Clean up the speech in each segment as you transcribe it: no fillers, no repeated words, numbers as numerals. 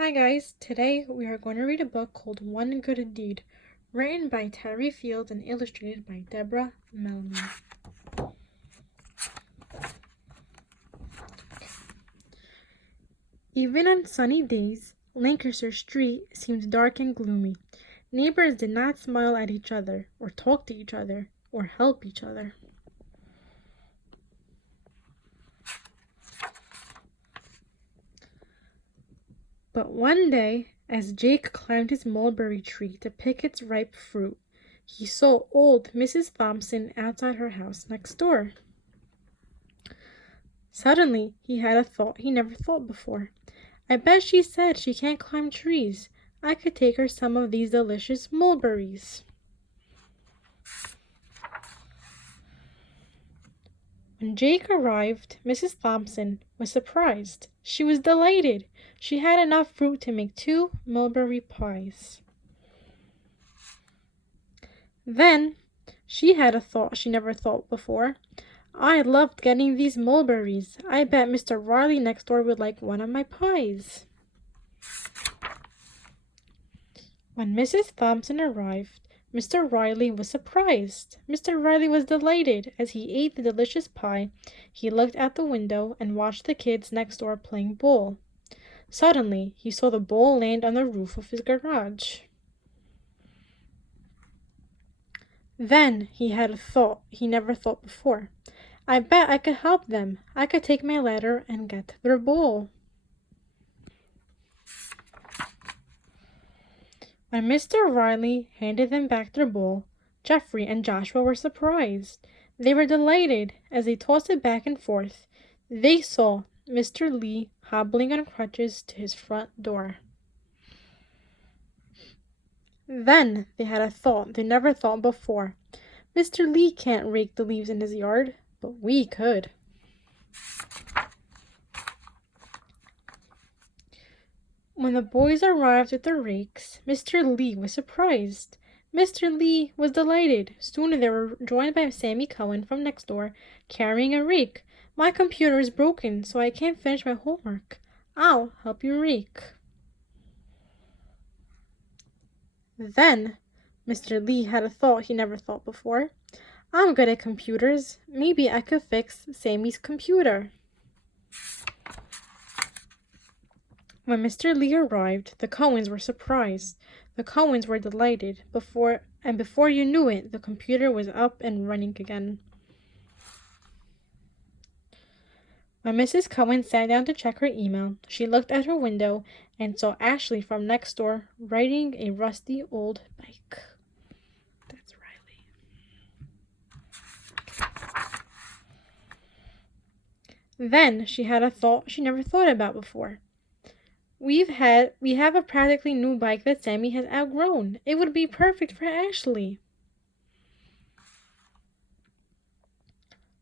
Hi guys, today we are going to read a book called One Good Deed, written by Terry Fields and illustrated by Deborah Melman. Even on sunny days, Lancaster Street seemed dark and gloomy. Neighbors did not smile at each other, or talk to each other, or help each other. But one day, as Jake climbed his mulberry tree to pick its ripe fruit, he saw old Mrs. Thompson outside her house next door. Suddenly, he had a thought he never thought before. I bet she said she can't climb trees. I could take her some of these delicious mulberries. When Jake arrived, Mrs. Thompson was surprised. She was delighted. She had enough fruit to make 2 mulberry pies. Then, she had a thought she never thought before. I loved getting these mulberries. I bet Mr. Riley next door would like one of my pies. When Mrs. Thompson arrived, Mr. Riley was surprised. Mr. Riley was delighted. As he ate the delicious pie, he looked out the window and watched the kids next door playing ball. Suddenly, he saw the ball land on the roof of his garage. Then he had a thought he never thought before. I bet I could help them. I could take my ladder and get to their ball. When Mr. Riley handed them back their bowl, Jeffrey and Joshua were surprised. They were delighted. As they tossed it back and forth, they saw Mr. Lee hobbling on crutches to his front door. Then they had a thought they never thought before. Mr. Lee can't rake the leaves in his yard, but we could. When the boys arrived with their rakes, Mr. Lee was surprised. Mr. Lee was delighted. Soon they were joined by Sammy Cohen from next door, carrying a rake. My computer is broken, so I can't finish my homework. I'll help you rake. Then Mr. Lee had a thought he never thought before. I'm good at computers. Maybe I could fix Sammy's computer. When Mr. Lee arrived, the Cohens were surprised. The Cohens were delighted. Before you knew it, the computer was up and running again. When Mrs. Cohen sat down to check her email, she looked out her window and saw Ashley from next door riding a rusty old bike. That's Riley. Then she had a thought she never thought about before. We have a practically new bike that Sammy has outgrown. It would be perfect for Ashley.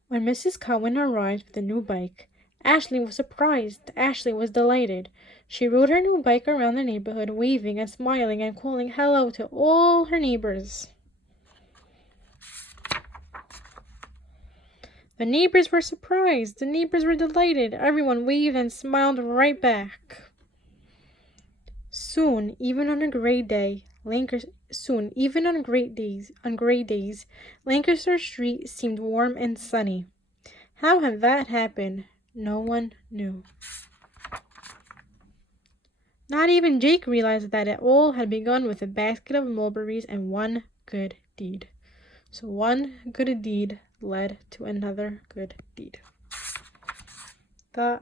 When Mrs. Cohen arrived with the new bike, Ashley was surprised. Ashley was delighted. She rode her new bike around the neighborhood, waving and smiling and calling hello to all her neighbors. The neighbors were surprised. The neighbors were delighted. Everyone waved and smiled right back. Soon, even on gray days, Lancaster Street seemed warm and sunny. How had that happened? No one knew. Not even Jake realized that it all had begun with a basket of mulberries and one good deed. So one good deed led to another good deed. The